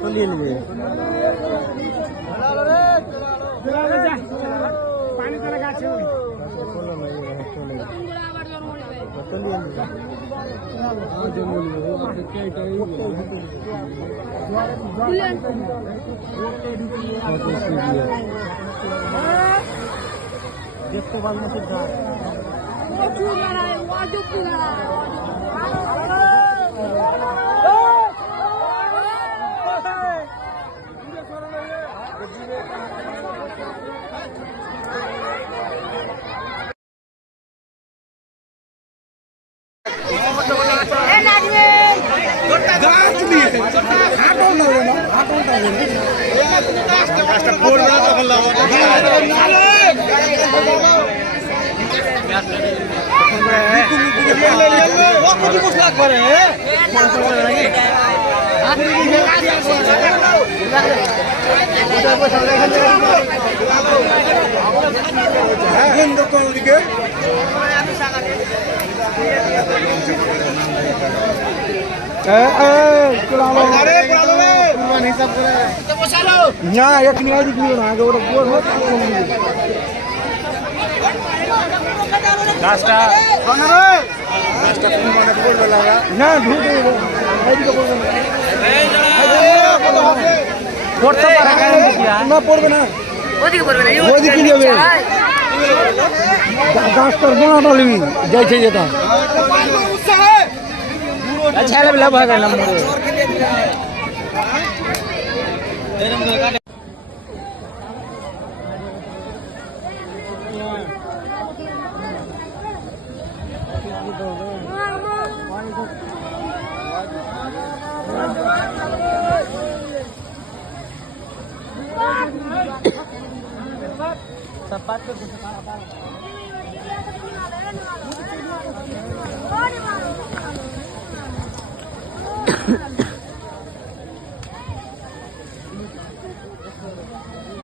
চলিয়ে নেবে পানি তোলা গাছে দেখতে পাবো না এক নিয়ে দিবি না আগে ওটা বল গাছটা গাছটা কোন মানে বলবে লাগা না ঢুকে এইদিকে বলবে না পড়তে পারে না পড়বে না ওদিকে পড়বে না ওদিকে যাবে গাছটার বোনাটা লিবি যাইছে যেটা ছেলে বেলা ভয় গেলাম Thank you.